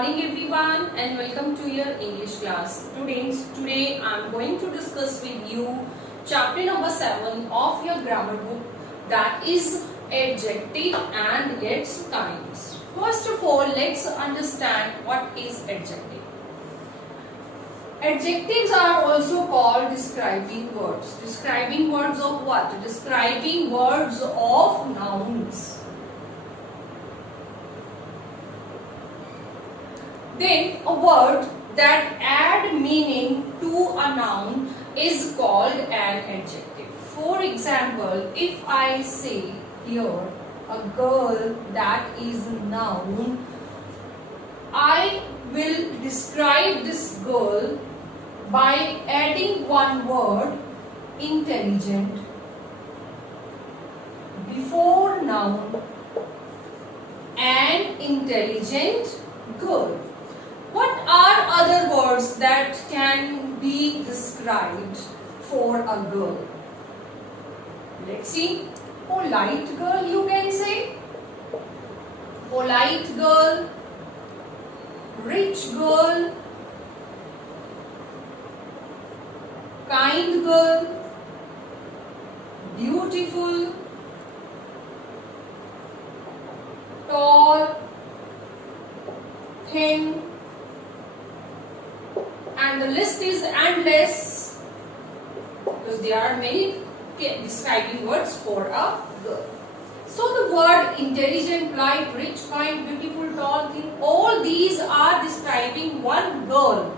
morning everyone and welcome to your English class. Students, today I am going to discuss with you chapter number 7 of your grammar book, that is adjective and its kinds. First of all, let's understand what is adjective. Adjectives are also called describing words. Describing words of what? Describing words of nouns. Then a word that add meaning to a noun is called an adjective. For example, if I say here a girl, that is a noun, I will describe this girl by adding one word, intelligent, before noun, an intelligent girl. What are other words that can be described for a girl? Let's see. Polite girl, you can say. Polite girl, rich girl, kind girl, beautiful, tall, thin, and the list is endless because there are many describing words for a girl. So the word intelligent, polite, rich, kind, beautiful, tall, thin, all these are describing one girl.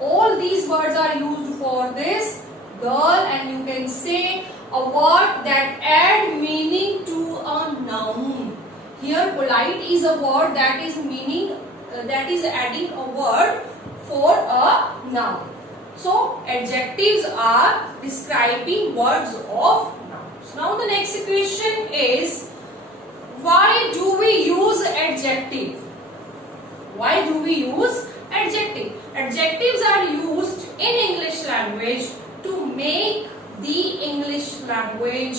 All these words are used for this girl, and you can say a word that add meaning to a noun. Here polite is a word that is adding a word for a noun. So adjectives are describing words of nouns. Now the next question is, why do we use adjective? Why do we use adjective? Adjectives are used in English language to make the English language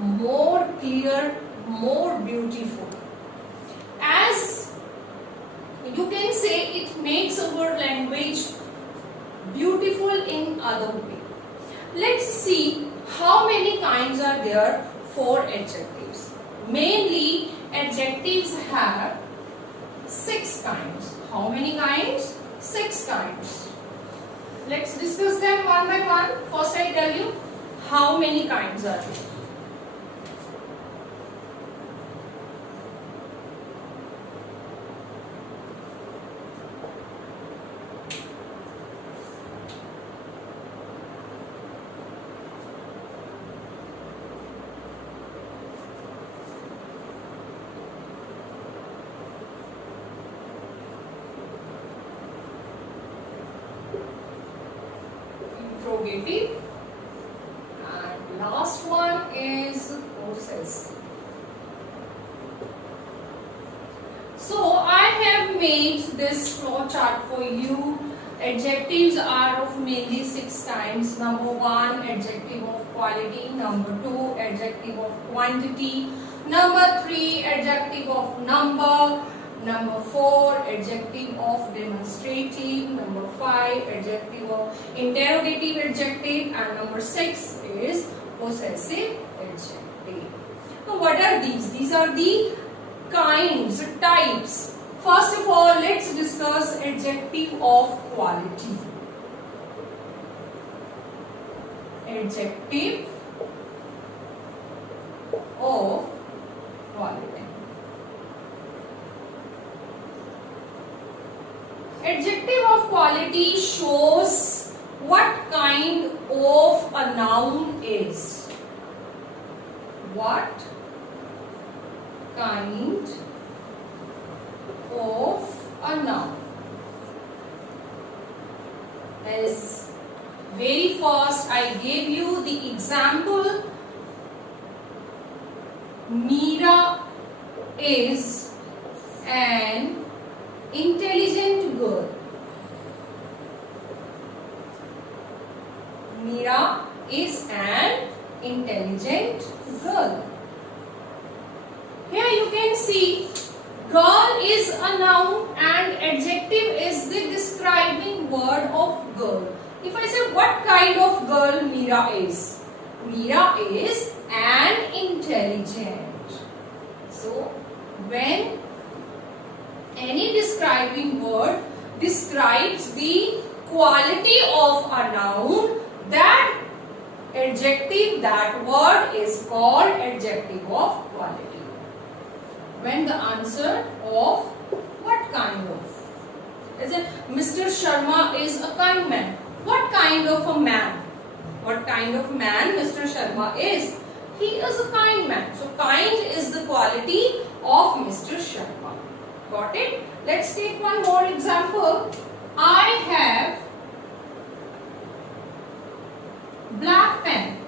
more clear, more beautiful. As you can say, it makes our language beautiful in other way. Let's see how many kinds are there for adjectives. Mainly, adjectives have 6 kinds. How many kinds? 6 kinds. Let's discuss them one by one. First, I tell you how many kinds are there. Interrogative, and last one is possessive. So I have made this flow chart for you. Adjectives are of mainly 6 kinds. Number 1, adjective of quality. Number 2, adjective of quantity. Number 3, adjective of number. Number 4, adjective of demonstrative. Number 5, adjective of interrogative adjective. And number 6 is possessive adjective. So what are these? These are the kinds, types. First of all, let's discuss adjective of quality. Adjective of quality. Adjective of quality shows what kind of a noun is. What kind of a noun? As very first, I gave you the example. Meera is an intelligent girl. Meera is an intelligent girl. Here you can see girl is a noun and adjective is the describing word of girl. If I say what kind of girl Meera is? Meera is an intelligent. So when any describing word describes the quality of a noun, that adjective, that word is called adjective of quality. When the answer of what kind of? Is it Mr. Sharma is a kind man? What kind of a man? What kind of man Mr. Sharma is? He is a kind man. So kind is the quality of Mr. Sharma. Got it? Let's take one more example. I have black pen.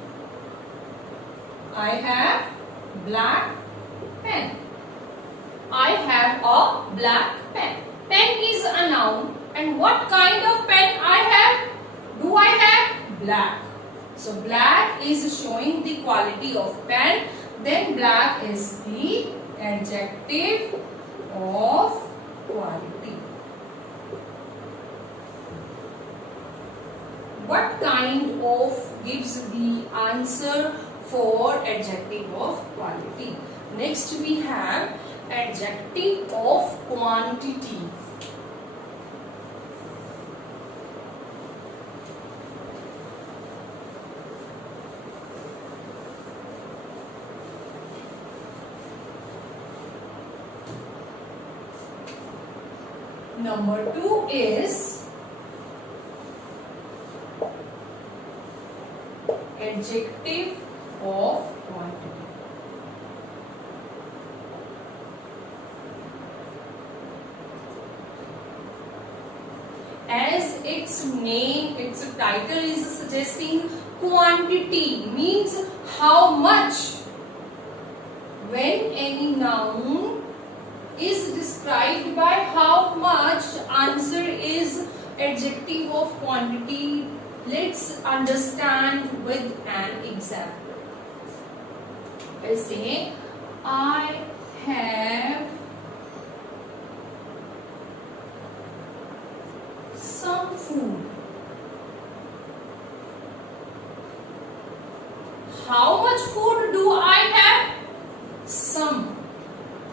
I have black pen. I have a black pen. Pen is a noun. And what kind of pen I have? Do I have? Black. So black is showing the quality of pen. Then black is the adjective of quality. What kind of gives the answer for adjective of quality? Next we have adjective of quantity. Number 2 is adjective of quantity. As its name, its title is suggesting, quantity means how much. When any noun is described by how much, answer is adjective of quantity. Let's understand with an example. I say, I have some food. How much food do I have? Some.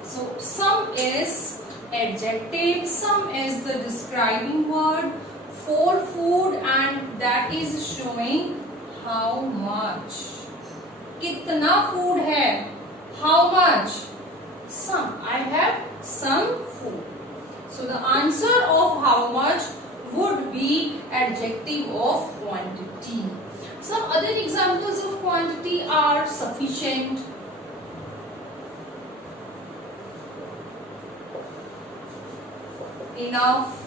So some is adjective, some is the describing word for food, and that is showing how much. Kitna food hai? How much? Some. I have some food. So the answer of how much would be adjective of quantity. Some other examples of quantity are sufficient, enough,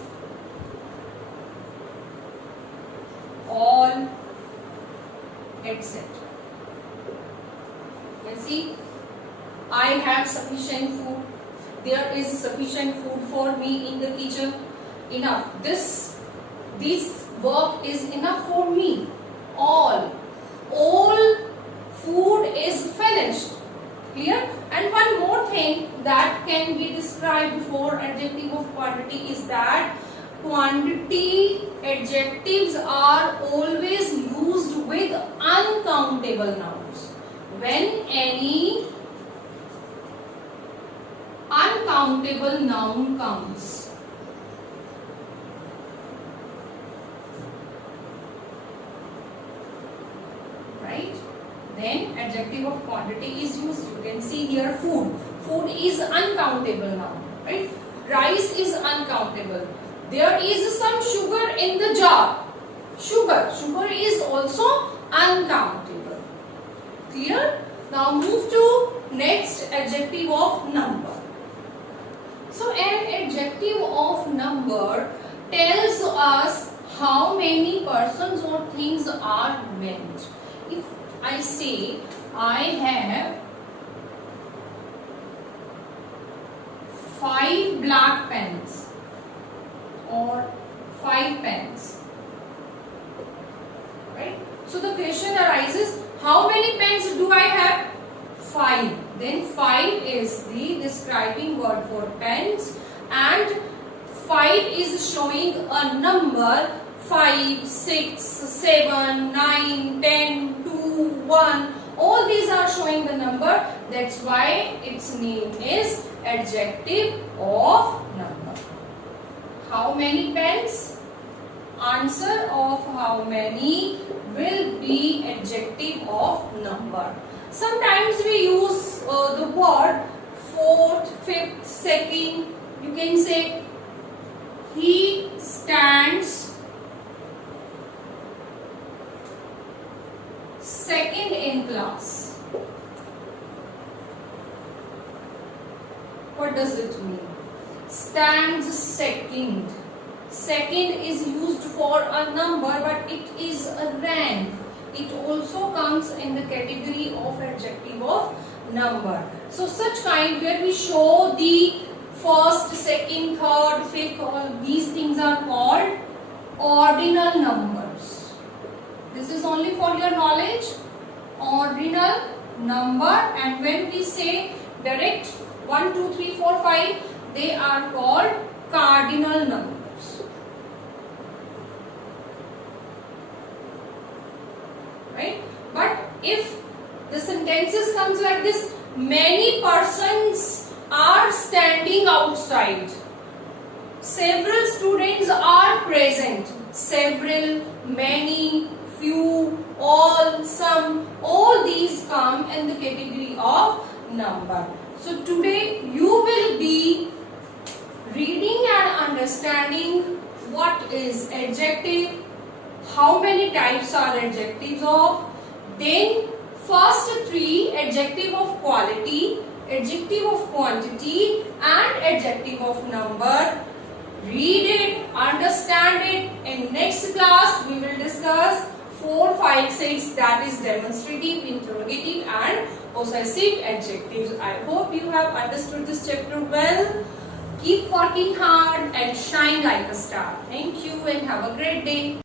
all, etc. You can see, I have sufficient food. There is sufficient food for me in the kitchen. Enough. This work is enough for me. All food is finished. Clear? And one more thing that can be described for adjective of quantity is that quantity adjectives are always used with uncountable nouns. When any uncountable noun comes, right, then adjective of quantity is used. You can see here food. Food is uncountable noun, right? Rice is uncountable. There is some sugar in the jar. Sugar is also uncountable. Clear? Now move to next adjective of number. So an adjective of number tells us how many persons or things are meant. If I say I have 5 black pens or 5 pens, right? So the question arises, how many pens do I have? 5. Then 5 is the describing word for pens, and 5 is showing a number 5, 6, 7, 9, 10, 2, 1. All these are showing the number. That's why its name is adjective of number. How many pens? Answer of how many will be adjective of number. Sometimes we use the word fourth, fifth, second. You can say he stands second in class. What does it mean? Stands second. Second is used for a number, but it is a rank. It also comes in the category of adjective of number. So such kind where we show the first, second, third, fifth, all these things are called ordinal numbers. This is only for your knowledge. Ordinal number, and when we say direct 1, 2, 3, 4, 5, they are called cardinal numbers. Right? But if the sentences comes like this, many persons are standing outside. Several students are present. Several, many, few, all, some, all these come in the category of number. So today you will be reading and understanding what is adjective, how many types are adjectives of, then first 3 adjective of quality, adjective of quantity and adjective of number. Read it, understand it. In next class we will discuss 4, 5, 6, that is demonstrative, interrogative and possessive adjectives. I hope you have understood this chapter well. Keep working hard and shine like a star. Thank you and have a great day.